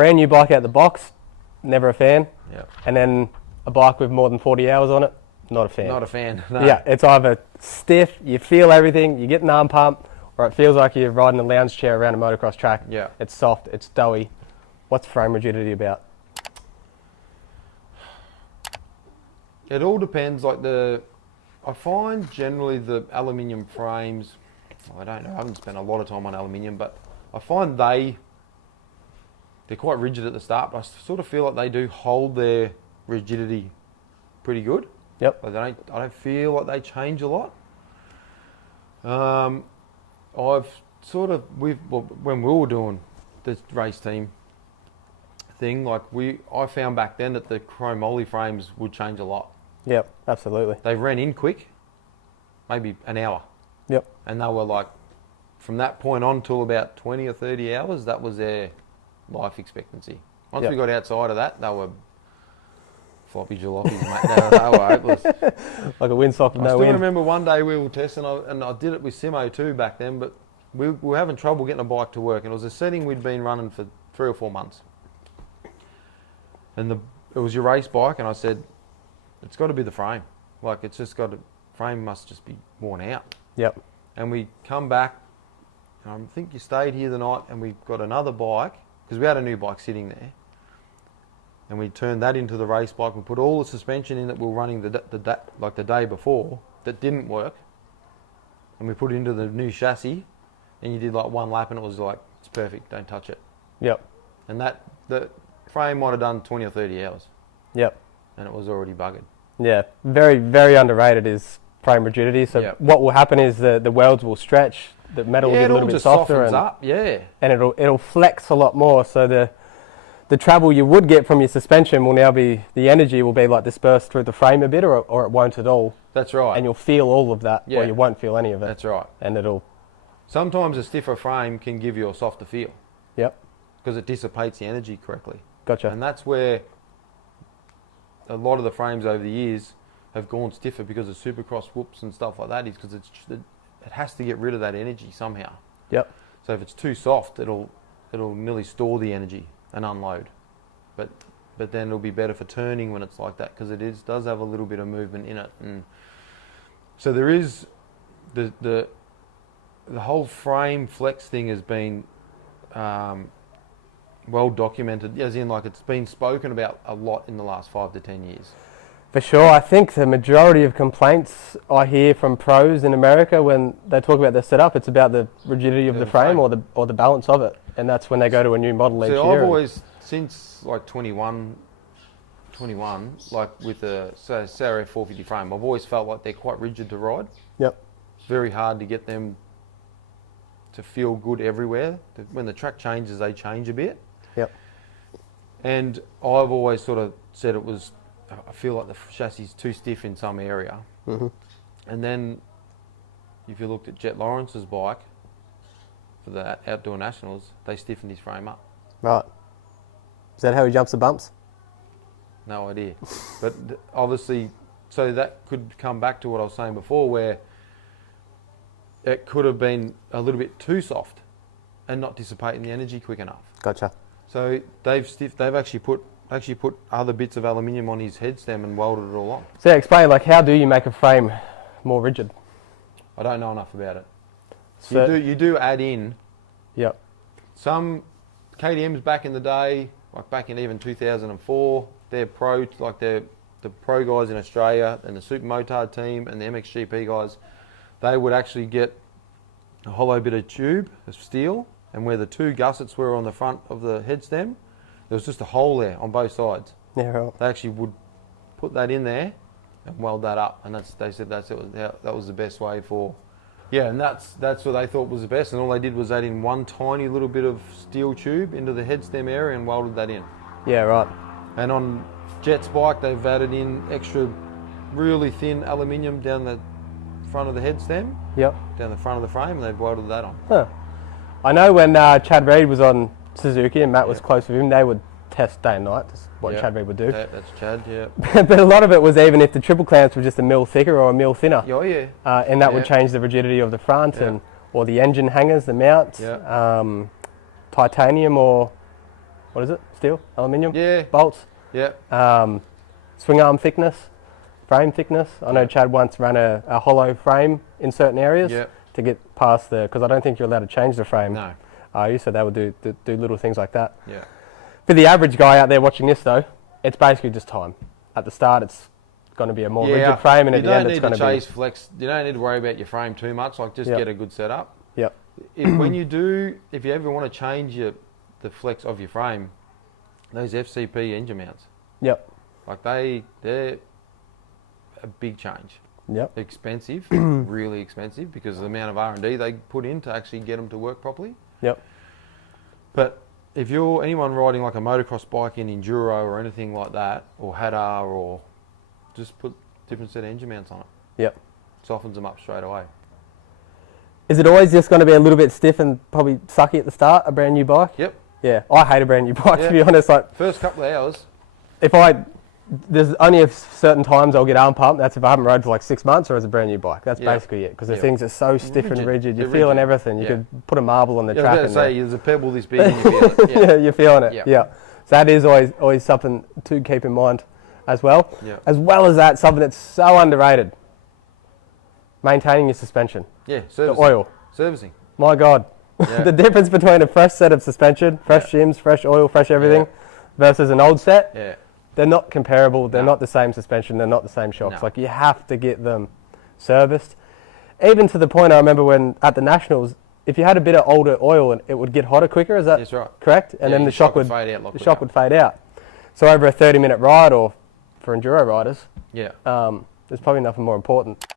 brand new bike out the box, never a fan. Yeah. And then a bike with more than 40 hours on it, not a fan. Not a fan. No. Yeah, it's either stiff, you feel everything, you get an arm pump, or it feels like you're riding a lounge chair around a motocross track. Yeah. It's soft, it's doughy. What's frame rigidity about? It all depends. I find generally the aluminium frames, I don't know, I haven't spent a lot of time on aluminium, but I find they're quite rigid at the start, but I sort of feel like they do hold their rigidity pretty good. Yep. Like I don't feel like they change a lot. I've sort of, when we were doing the race team thing, I found back then that the chromoly frames would change a lot. Yep, absolutely. They ran in quick, maybe an hour. Yep. And they were like, from that point on till about 20 or 30 hours, that was their life expectancy. Once we got outside of that, they were floppy jalopies, mate. They were hopeless. Like a windsock with no wind. I still remember one day we were testing, and I did it with Simo too back then, but we were having trouble getting a bike to work, and it was a setting we'd been running for 3 or 4 months. And it was your race bike, and I said, it's got to be the frame. Like, it's just got to, frame must just be worn out. Yep. And we come back, and I think you stayed here the night, and we got another bike, because we had a new bike sitting there. And we turned that into the race bike. We put all the suspension in that we were running the day before that didn't work. And we put it into the new chassis, and you did like one lap, and it was like, it's perfect, don't touch it. Yep. And the frame might have done 20 or 30 hours. Yep. And it was already buggered. Yeah, very, very underrated is frame rigidity. So what will happen is the welds will stretch, the metal will get a little bit softer, and it'll flex a lot more. So the travel you would get from your suspension will now be, the energy will be like dispersed through the frame a bit, or it won't at all. That's right. And you'll feel all of that, or you won't feel any of it. That's right. And it'll... Sometimes a stiffer frame can give you a softer feel. Yep. Because it dissipates the energy correctly. Gotcha. And that's where a lot of the frames over the years have gone stiffer because of supercross whoops and stuff like that, is because it has to get rid of that energy somehow. Yep. So if it's too soft, it'll nearly store the energy and unload. But then it'll be better for turning when it's like that, because it does have a little bit of movement in it. And so there is the whole frame flex thing has been well documented, as in like it's been spoken about a lot in the last 5 to 10 years. For sure. I think the majority of complaints I hear from pros in America when they talk about their setup, it's about the rigidity of the frame or the balance of it. And that's when they go to a new model each year. I've always, since like 21, like with the CRF 450 frame, I've always felt like they're quite rigid to ride. Yep. It's very hard to get them to feel good everywhere. When the track changes, they change a bit. Yep. And I've always sort of said I feel like the chassis is too stiff in some area. Mm-hmm. And then if you looked at Jet Lawrence's bike for the Outdoor Nationals, they stiffened his frame up. Right. Is that how he jumps the bumps? No idea. But obviously, so that could come back to what I was saying before, where it could have been a little bit too soft and not dissipating the energy quick enough. Gotcha. So they've actually put other bits of aluminium on his head stem and welded it all on. So explain, like, how do you make a frame more rigid? I don't know enough about it. So you do add in. Yep. Some KTMs back in the day, like back in even 2004, they're the pro guys in Australia and the Super Motard team and the MXGP guys, they would actually get a hollow bit of tube of steel, and where the 2 gussets were on the front of the head stem, there was just a hole there on both sides. Yeah, right. They actually would put that in there and weld that up, and they said that was the best way for. Yeah, and that's what they thought was the best, and all they did was add in one tiny little bit of steel tube into the head stem area and welded that in. Yeah, right. And on Jet's bike, they've added in extra really thin aluminium down the front of the head stem. Yep. Down the front of the frame, and they've welded that on. Huh. I know when Chad Reed was on Suzuki and Matt was close with him, they would test day and night. That's what Chad Reed would do. That's Chad, yeah. But a lot of it was even if the triple clamps were just a mil thicker or a mil thinner. Oh, yeah. And that would change the rigidity of the front or the engine hangers, the mounts, titanium or what is it? Steel, aluminium. Yeah. Bolts. Yeah. Swing arm thickness, frame thickness. I know Chad once ran a hollow frame in certain areas to get past because I don't think you're allowed to change the frame. No. You so they would do little things like that. Yeah. For the average guy out there watching this though, it's basically just time. At the start, it's going to be a more rigid frame, and at the end, it's going to be. You don't need to chase flex. You don't need to worry about your frame too much. Like just get a good setup. Yep. If you ever want to change the flex of your frame, those FCP engine mounts. Yep. Like they're a big change. Yep. Expensive, really expensive because of the amount of R&D they put in to actually get them to work properly. Yep. But if you're anyone riding like a motocross bike in enduro or anything like that, or Hadar, or just put different set of engine mounts on it. Yep. Softens them up straight away. Is it always just going to be a little bit stiff and probably sucky at the start, a brand new bike? Yep. Yeah, I hate a brand new bike to be honest. Like first couple of hours. There's only certain times I'll get arm pump. That's if I haven't rode for like 6 months or as a brand new bike. That's basically it. Because the things are so stiff and rigid. You're feeling everything. You could put a marble on the track. I was going to say, there's a pebble this big and you feel it. Yeah, you're feeling it. Yeah. So that is always something to keep in mind as well. Yeah. As well as that, something that's so underrated. Maintaining your suspension. Yeah, servicing. The oil. Servicing. My God. Yeah. The difference between a fresh set of suspension, fresh shims, fresh oil, fresh everything, versus an old set. Yeah. They're not comparable. They're not the same suspension. They're not the same shocks. No. Like you have to get them serviced. Even to the point I remember when at the Nationals, if you had a bit of older oil, and it would get hotter quicker. Is that That's right. correct? And then the shock would fade out. The shock would fade out. So over a 30-minute ride, or for enduro riders, there's probably nothing more important.